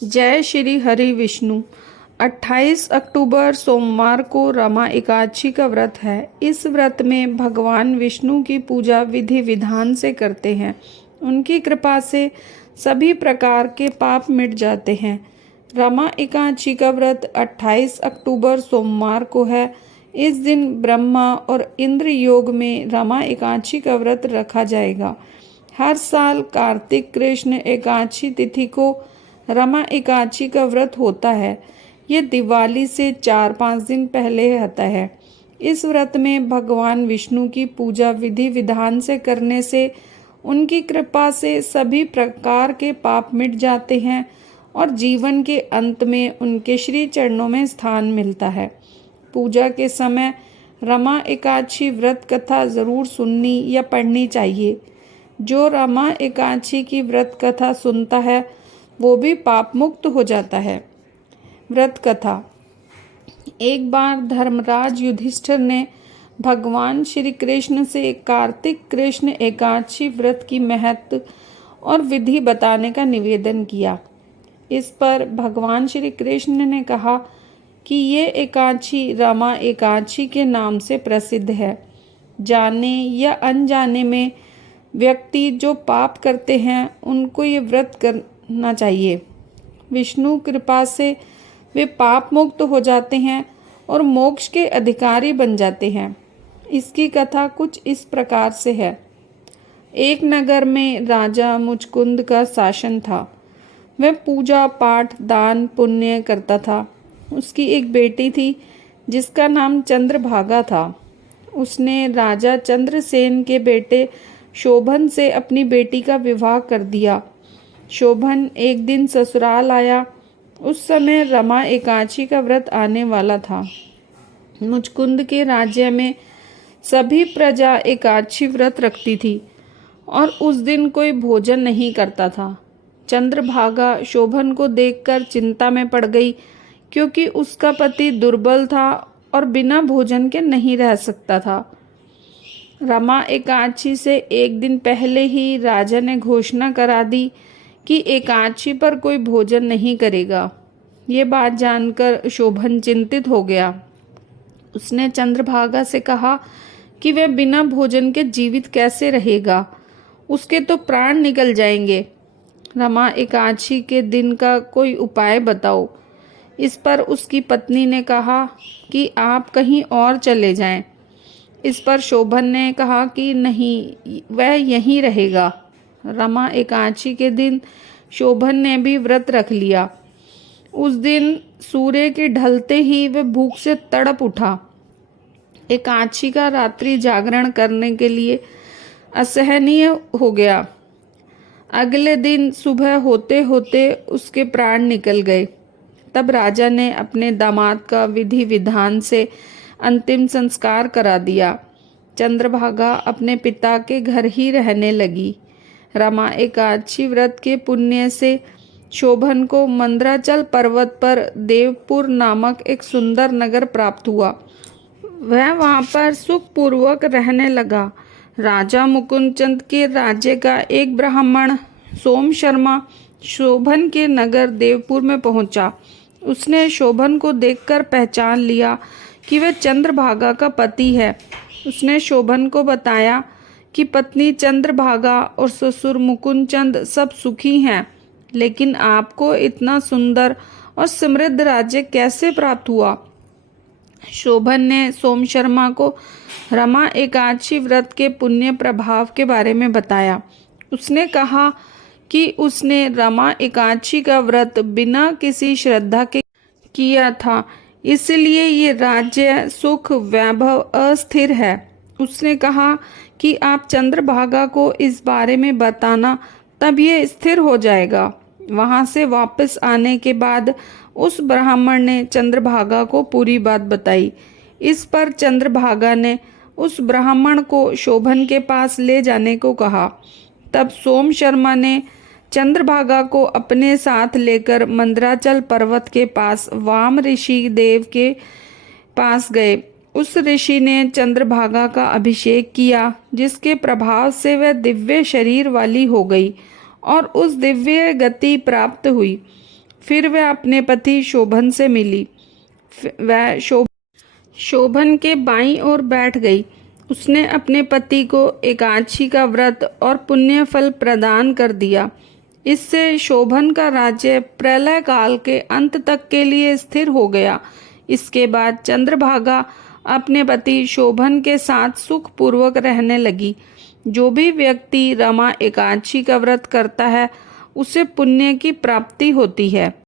जय श्री हरि विष्णु। 28 अक्टूबर सोमवार को रमा एकादशी का व्रत है। इस व्रत में भगवान विष्णु की पूजा विधि विधान से करते हैं। उनकी कृपा से सभी प्रकार के पाप मिट जाते हैं। रमा एकादशी का व्रत 28 अक्टूबर सोमवार को है। इस दिन ब्रह्मा और इंद्र योग में रमा एकादशी का व्रत रखा जाएगा। हर साल कार्तिक कृष्ण एकादशी तिथि को रमा एकादशी का व्रत होता है। ये दिवाली से 4-5 दिन पहले आता है। इस व्रत में भगवान विष्णु की पूजा विधि विधान से करने से उनकी कृपा से सभी प्रकार के पाप मिट जाते हैं और जीवन के अंत में उनके श्री चरणों में स्थान मिलता है। पूजा के समय रमा एकादशी व्रत कथा जरूर सुननी या पढ़नी चाहिए। जो रमा एकादशी की व्रत कथा सुनता है वो भी पाप मुक्त हो जाता है। व्रत कथा। एक बार धर्मराज युधिष्ठिर ने भगवान श्री कृष्ण से कार्तिक कृष्ण एकादशी व्रत की महत्व और विधि बताने का निवेदन किया। इस पर भगवान श्री कृष्ण ने कहा कि ये एकादशी रमा एकादशी के नाम से प्रसिद्ध है। जाने या अनजाने में व्यक्ति जो पाप करते हैं उनको ये व्रत करना चाहिए। विष्णु कृपा से वे पाप मुक्त हो जाते हैं और मोक्ष के अधिकारी बन जाते हैं। इसकी कथा कुछ इस प्रकार से है। एक नगर में राजा मुचकुंद का शासन था। वह पूजा पाठ दान पुण्य करता था। उसकी एक बेटी थी जिसका नाम चंद्रभागा था। उसने राजा चंद्रसेन के बेटे शोभन से अपनी बेटी का विवाह कर दिया। शोभन एक दिन ससुराल आया। उस समय रमा एकादशी का व्रत आने वाला था। मुचकुंद के राज्य में सभी प्रजा एकादशी व्रत रखती थी और उस दिन कोई भोजन नहीं करता था। चंद्रभागा शोभन को देखकर चिंता में पड़ गई, क्योंकि उसका पति दुर्बल था और बिना भोजन के नहीं रह सकता था। रमा एकादशी से एक दिन पहले ही राजा ने घोषणा करा दी कि एकादशी पर कोई भोजन नहीं करेगा। ये बात जानकर शोभन चिंतित हो गया। उसने चंद्रभागा से कहा कि वह बिना भोजन के जीवित कैसे रहेगा, उसके तो प्राण निकल जाएंगे। रमा एकादशी के दिन का कोई उपाय बताओ। इस पर उसकी पत्नी ने कहा कि आप कहीं और चले जाएं। इस पर शोभन ने कहा कि नहीं, वह यहीं रहेगा। रमा एकादशी के दिन शोभन ने भी व्रत रख लिया। उस दिन सूर्य के ढलते ही वह भूख से तड़प उठा। एकादशी का रात्रि जागरण करने के लिए असहनीय हो गया। अगले दिन सुबह होते होते उसके प्राण निकल गए। तब राजा ने अपने दामाद का विधि विधान से अंतिम संस्कार करा दिया। चंद्रभागा अपने पिता के घर ही रहने लगी। रमा एकादशी व्रत के पुण्य से शोभन को मंद्राचल पर्वत पर देवपुर नामक एक सुंदर नगर प्राप्त हुआ। वह वहां पर सुखपूर्वक रहने लगा। राजा मुकुंदचंद के राज्य का एक ब्राह्मण सोम शर्मा शोभन के नगर देवपुर में पहुंचा। उसने शोभन को देखकर पहचान लिया कि वह चंद्रभागा का पति है। उसने शोभन को बताया कि पत्नी चंद्रभागा और ससुर मुकुंदचंद सब सुखी हैं, लेकिन आपको इतना सुंदर और समृद्ध राज्य कैसे प्राप्त हुआ। शोभन ने सोम शर्मा को रमा एकादशी व्रत के पुण्य प्रभाव के बारे में बताया। उसने कहा कि उसने रमा एकादशी का व्रत बिना किसी श्रद्धा के किया था, इसलिए ये राज्य सुख वैभव अस्थिर है। उसने कहा कि आप चंद्रभागा को इस बारे में बताना, तब ये स्थिर हो जाएगा। वहां से वापस आने के बाद उस ब्राह्मण ने चंद्रभागा को पूरी बात बताई। इस पर चंद्रभागा ने उस ब्राह्मण को शोभन के पास ले जाने को कहा। तब सोम शर्मा ने चंद्रभागा को अपने साथ लेकर मंद्राचल पर्वत के पास वाम ऋषि देव के पास गए। उस ऋषि ने चंद्रभागा का अभिषेक किया, जिसके प्रभाव से वह दिव्य शरीर वाली हो गई और उस दिव्य गति प्राप्त हुई फिर वह अपने पति शोभन से मिली। वह शोभन के बाईं ओर बैठ गई। उसने अपने पति को एकादशी का व्रत और पुण्य फल प्रदान कर दिया। इससे शोभन का राज्य प्रलय काल के अंत तक के लिए स्थिर हो गया। इसके बाद चंद्रभागा अपने पति शोभन के साथ सुखपूर्वक रहने लगी। जो भी व्यक्ति रमा एकादशी का व्रत करता है उसे पुण्य की प्राप्ति होती है।